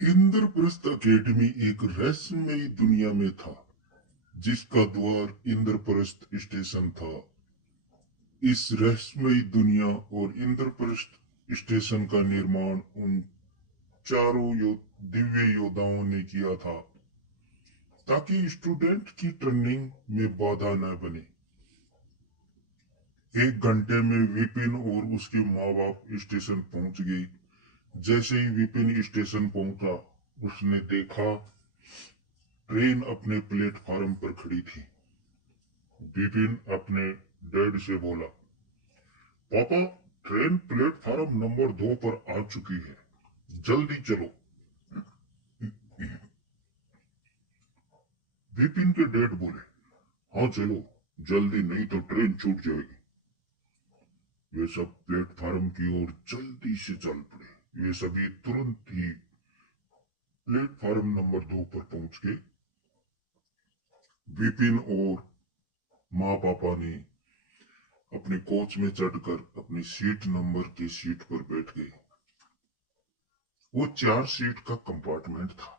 Indraprastha academy एक रहस्यमयी दुनिया में था, जिसका द्वार इंद्रप्रस्थ स्टेशन था। इस रहस्यमयी दुनिया और इंद्रप्रस्थ स्टेशन का निर्माण उन चारों दिव्य योद्धाओं ने किया था, ताकि स्टूडेंट की ट्रेनिंग में बाधा न बने। एक घंटे में विपिन और उसके माँ बाप स्टेशन पहुंच गए। जैसे ही विपिन स्टेशन पहुंचा, उसने देखा ट्रेन अपने प्लेटफार्म पर खड़ी थी। विपिन अपने डैड से बोला, पापा, ट्रेन प्लेटफार्म नंबर 2 पर आ चुकी है, जल्दी चलो। विपिन के डैड बोले, हाँ चलो, जल्दी, नहीं तो ट्रेन छूट जाएगी। वे सब प्लेटफार्म की ओर जल्दी से चल पड़े। वे सभी तुरंत ही प्लेटफार्म नंबर 2 पर पहुंच गए। विपिन और माँ पापा ने अपने कोच में चढ़कर अपनी सीट नंबर की सीट पर बैठ गए। वो 4 सीट का कंपार्टमेंट था,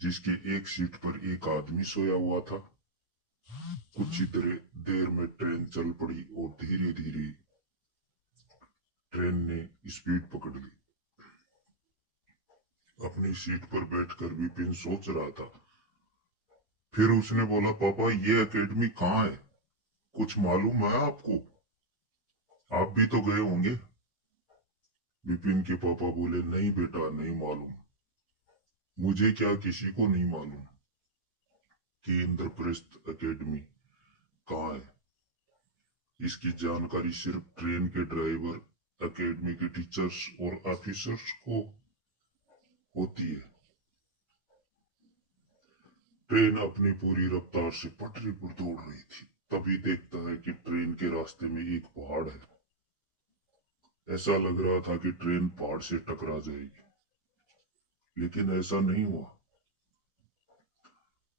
जिसके एक सीट पर एक आदमी सोया हुआ था। कुछ ही देर में ट्रेन चल पड़ी और धीरे धीरे ट्रेन ने स्पीड पकड़ ली। अपनी सीट पर बैठकर विपिन सोच रहा था। फिर उसने बोला, पापा, ये एकेडमी कहाँ है? कुछ मालूम है आपको? आप भी तो गए होंगे। विपिन के पापा बोले, नहीं बेटा, नहीं मालूम। मुझे क्या, किसी को नहीं मालूम कि इंद्रप्रस्थ एकेडमी कहाँ है। इसकी जानकारी सिर्फ ट्रेन के ड्राइवर, एकेडमी के टीचर्स और ऑफिसर्स को होती है। ट्रेन अपनी पूरी रफ्तार से पटरी पर दौड़ रही थी। तभी देखता है कि ट्रेन के रास्ते में एक पहाड़ है। ऐसा लग रहा था कि ट्रेन पहाड़ से टकरा जाएगी, लेकिन ऐसा नहीं हुआ।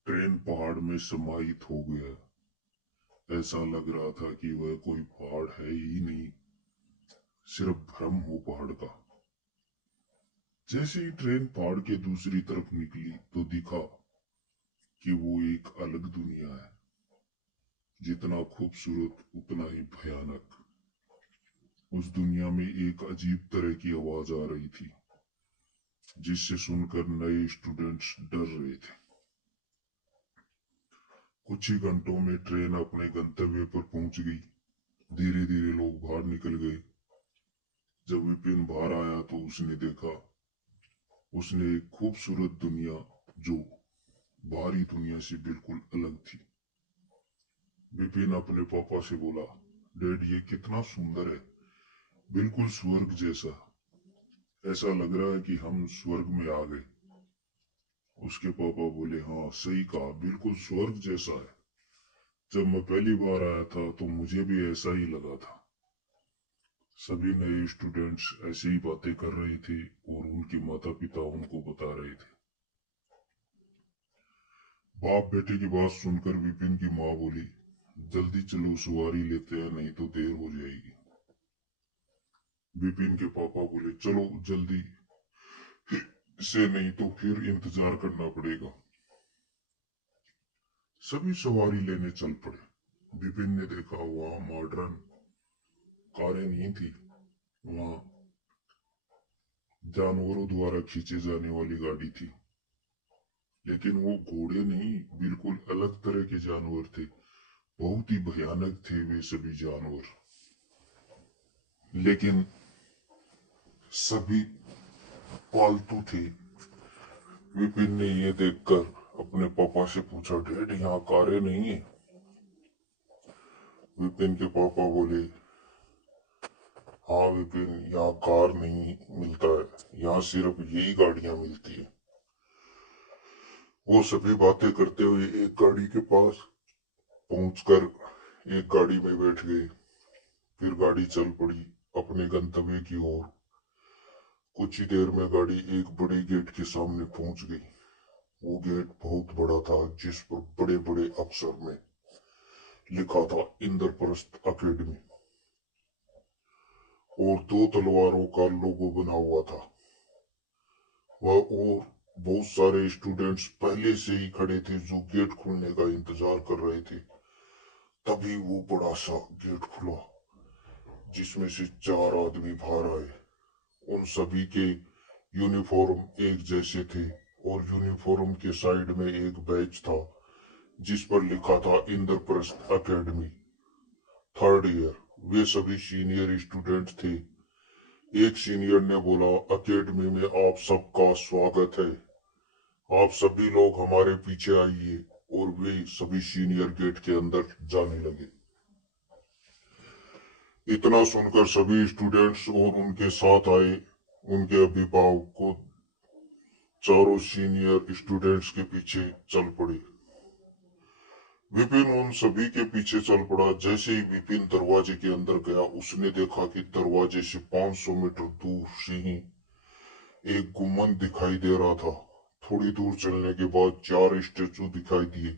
ट्रेन पहाड़ में समाहित हो गया। ऐसा लग रहा था कि वह कोई पहाड़ है ही नहीं, सिर्फ भ्रम हो पहाड़ का। जैसे ही ट्रेन पहाड़ के दूसरी तरफ निकली तो दिखा कि वो एक अलग दुनिया है। जितना खूबसूरत उतना ही भयानक। उस दुनिया में एक अजीब तरह की आवाज आ रही थी, जिससे सुनकर नए स्टूडेंट्स डर रहे थे। कुछ ही घंटों में ट्रेन अपने गंतव्य पर पहुंच गई। धीरे धीरे लोग बाहर निकल गए। जब विपिन बाहर आया तो उसने देखा, उसने एक खूबसूरत दुनिया, जो बाहरी दुनिया से बिल्कुल अलग थी। विपिन अपने पापा से बोला, डैड, ये कितना सुंदर है, बिल्कुल स्वर्ग जैसा। ऐसा लग रहा है कि हम स्वर्ग में आ गए। उसके पापा बोले, हाँ सही कहा, बिल्कुल स्वर्ग जैसा है। जब मैं पहली बार आया था तो मुझे भी ऐसा ही लगा था। सभी नए स्टूडेंट्स ऐसे ही बातें कर रहे थे और उनके माता पिता उनको बता रहे थे। बाप बेटे की बात सुनकर विपिन की माँ बोली, जल्दी चलो, सवारी लेते हैं, नहीं तो देर हो जाएगी। विपिन के पापा बोले, चलो जल्दी से, नहीं तो फिर इंतजार करना पड़ेगा। सभी सवारी लेने चल पड़े। विपिन ने देखा वहां मॉडर्न कारें नहीं थी, वहां जानवरों द्वारा खींचे जाने वाली गाड़ी थी। लेकिन वो घोड़े नहीं, बिल्कुल अलग तरह के जानवर थे। बहुत ही भयानक थे वे सभी जानवर। लेकिन सभी पालतू थे। विपिन ने ये देखकर अपने पापा से पूछा, डैड, यहाँ कारें नहीं है? विपिन के पापा बोले, हाँ विपिन, यहाँ कार नहीं मिलता है, यहाँ सिर्फ यही गाड़ियां मिलती है। वो सभी बातें करते हुए एक गाड़ी के पास पहुंचकर एक गाड़ी में बैठ गए। फिर गाड़ी चल पड़ी अपने गंतव्य की ओर। कुछ ही देर में गाड़ी एक बड़े गेट के सामने पहुंच गई। वो गेट बहुत बड़ा था, जिस पर बड़े बड़े अक्षर में लिखा था, इंद्रप्रस्थ अकेडमी, और 2 तलवारों का लोगो बना हुआ था। वह और बहुत सारे स्टूडेंट्स पहले से ही खड़े थे जो गेट खुलने का इंतजार कर रहे थे। तभी वो बड़ा सा गेट खुला जिसमें से चार आदमी बाहर आए। उन सभी के यूनिफॉर्म एक जैसे थे और यूनिफॉर्म के साइड में एक बैच था जिस पर लिखा था इंद्रप्रस्थ एकेडमी थर्ड ईयर। वे सभी सीनियर स्टूडेंट थे। एक सीनियर ने बोला, एकेडमी में आप सबका स्वागत है, आप सभी लोग हमारे पीछे आइए। और वे सभी सीनियर गेट के अंदर जाने लगे। इतना सुनकर सभी स्टूडेंट्स और उनके साथ आए उनके अभिभावकों चारों सीनियर स्टूडेंट्स के पीछे चल पड़े। विपिन उन सभी के पीछे चल पड़ा। जैसे ही विपिन दरवाजे के अंदर गया उसने देखा कि दरवाजे से 500 मीटर दूर से ही एक गुम्बद दिखाई दे रहा था। थोड़ी दूर चलने के बाद चार स्टेचू दिखाई दिए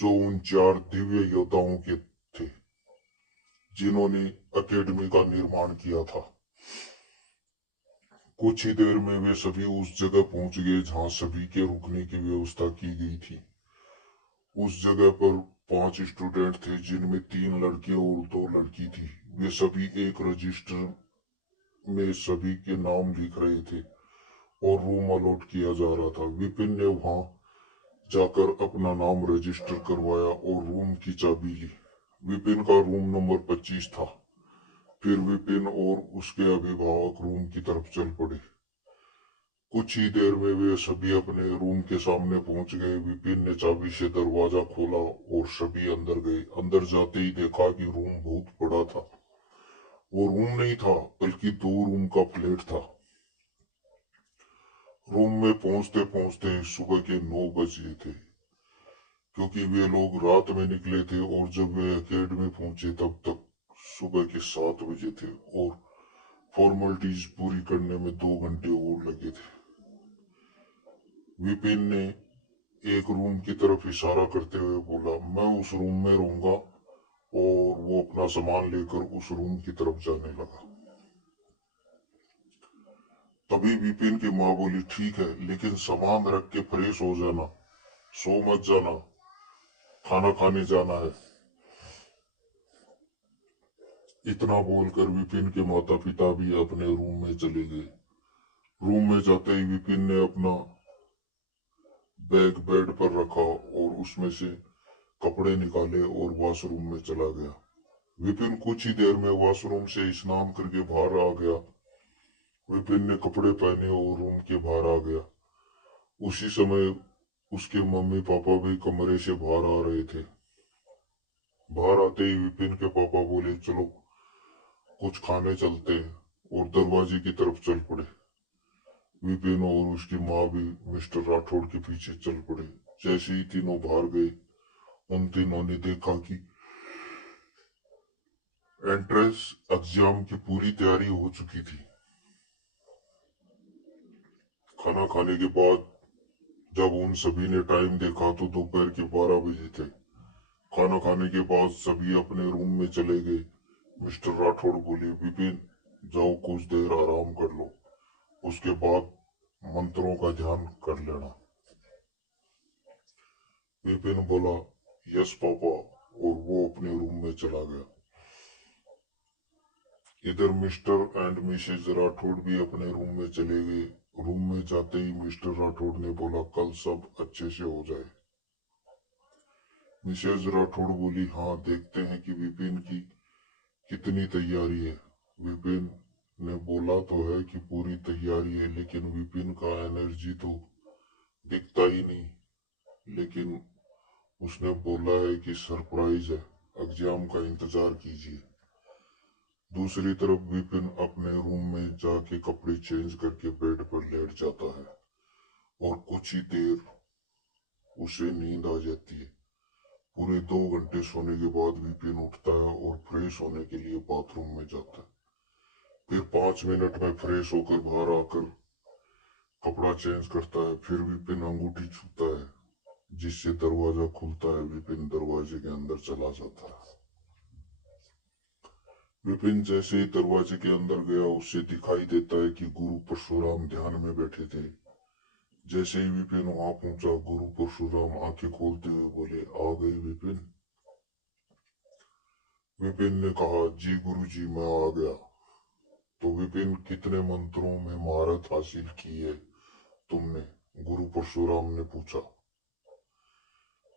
जो उन चार दिव्य योद्धाओं के थे जिन्होंने एकेडमी का निर्माण किया था। कुछ ही देर में वे सभी उस जगह पहुंच गए जहां सभी के रुकने की व्यवस्था की गई थी। उस जगह पर 5 स्टूडेंट थे जिनमें 3 लड़के और 2 लड़की थी। वे सभी एक रजिस्टर में सभी के नाम लिख रहे थे और रूम अलॉट किया जा रहा था। विपिन ने वहां जाकर अपना नाम रजिस्टर करवाया और रूम की चाबी ली। विपिन का रूम नंबर 25 था। फिर विपिन और उसके अभिभावक रूम की तरफ चल पड़े। कुछ ही देर में वे सभी अपने रूम के सामने पहुंच गए। विपिन ने चाबी से दरवाजा खोला और सभी अंदर गए। अंदर जाते ही देखा कि रूम बहुत बड़ा था। वो रूम नहीं था बल्कि 2 रूम का फ्लैट था। रूम में पहुंचते पहुंचते सुबह के 9 बज गए थे क्योंकि वे लोग रात में निकले थे और जब वे एकेडमी पहुंचे तब तक सुबह के 7 बजे थे और फॉर्मेलिटीज पूरी करने में 2 घंटे और लगे थे। विपिन ने एक रूम की तरफ इशारा करते हुए बोला, मैं उस रूम में रहूंगा। और वो अपना सामान लेकर उस रूम की तरफ जाने लगा। तभी विपिन की माँ बोली, ठीक है लेकिन सामान रख के फ्रेश हो जाना, सो मत जाना, खाना खाने जाना है। इतना बोलकर विपिन के माता पिता भी अपने रूम में चले गए। रूम में जाते ही विपिन ने अपना बैग बेड पर रखा और उसमें से कपड़े निकाले और वॉशरूम में चला गया। विपिन कुछ ही देर में वॉशरूम से स्नान करके बाहर आ गया। विपिन ने कपड़े पहने और रूम के बाहर आ गया। उसी समय उसके मम्मी पापा भी कमरे से बाहर आ रहे थे। बाहर आते ही विपिन के पापा बोले, चलो कुछ खाने चलते हैं, और दरवाजे की तरफ चल पड़े। विपिन और उसकी माँ भी मिस्टर राठौड़ के पीछे चल पड़े। जैसे ही तीनों बाहर गए उन तीनों ने देखा कि एंट्रेंस एग्जाम की पूरी तैयारी हो चुकी थी। खाना खाने के बाद जब उन सभी ने टाइम देखा तो दोपहर के 12 बजे थे। खाना खाने के बाद सभी अपने रूम में चले गए। मिस्टर राठौड़ बोले, विपिन जाओ कुछ देर आराम कर लो, उसके बाद मंत्रों का ध्यान कर लेना। विपिन बोला, यस पापा, और वो अपने रूम में चला गया। इधर मिस्टर एंड मिसेज राठौड़ भी अपने रूम में चले गए। रूम में जाते ही मिस्टर राठौड़ ने बोला, कल सब अच्छे से हो जाए। मिसेज राठौड़ बोली, हाँ देखते हैं कि विपिन की कितनी तैयारी है। विपिन ने बोला तो है कि पूरी तैयारी है लेकिन विपिन का एनर्जी तो दिखता ही नहीं। लेकिन उसने बोला है कि सरप्राइज है, एग्जाम का इंतजार कीजिए। दूसरी तरफ विपिन अपने रूम में जाके कपड़े चेंज करके बेड पर लेट जाता है और कुछ ही देर उसे नींद आ जाती है। पूरे 2 घंटे सोने के बाद विपिन उठता है और फ्रेश होने के लिए बाथरूम में जाता है। फिर 5 मिनट में फ्रेश होकर बाहर आकर कपड़ा चेंज करता है। फिर विपिन अंगूठी छूता है जिससे दरवाजा खुलता है। विपिन दरवाजे के अंदर चला जाता है। विपिन जैसे ही दरवाजे के अंदर गया उसे दिखाई देता है कि गुरु परशुराम ध्यान में बैठे थे। जैसे ही विपिन वहां पहुंचा, गुरु परशुराम आंखें खोलते हुए बोले, आ गए विपिन। विपिन ने कहा, जी गुरु जी, मैं आ गया। तो विपिन, कितने मंत्रों में महारत हासिल की है तुमने? गुरु परशुराम ने पूछा।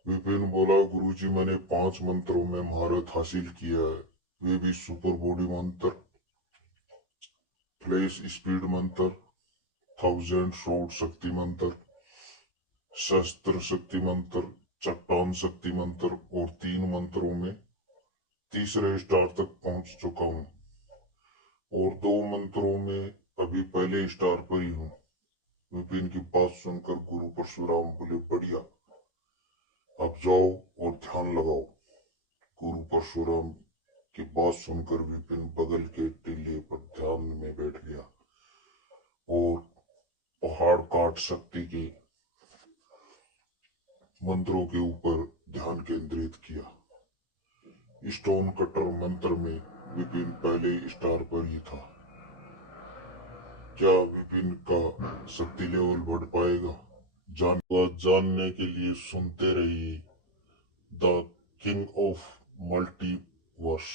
विपिन बोला, गुरु जी, मैंने 5 मंत्रों में महारत हासिल किया है, वे भी सुपर बॉडी मंत्र, फ्लैश स्पीड मंत्र, 1000 शॉट शक्ति मंत्र, शस्त्र शक्ति मंत्र, चट्टान शक्ति मंत्र, और 3 मंत्रों में तीसरे स्टार तक पहुंच चुका हूँ, और 2 मंत्रों में अभी पहले स्टार पर ही हूँ। विपिन की बात सुनकर गुरु परशुराम बोले, बढ़िया, अब जाओ और ध्यान लगाओ। गुरु परशुराम की बात सुनकर विपिन बगल के टीले पर ध्यान में बैठ गया और पहाड़ काट शक्ति के मंत्रों के ऊपर ध्यान केंद्रित किया। स्टोन कटर मंत्र में विपिन पहले स्टार पर ही था। क्या विपिन का शक्ति लेवल बढ़ पाएगा? जानने के लिए सुनते रहिए द किंग ऑफ मल्टीवर्स।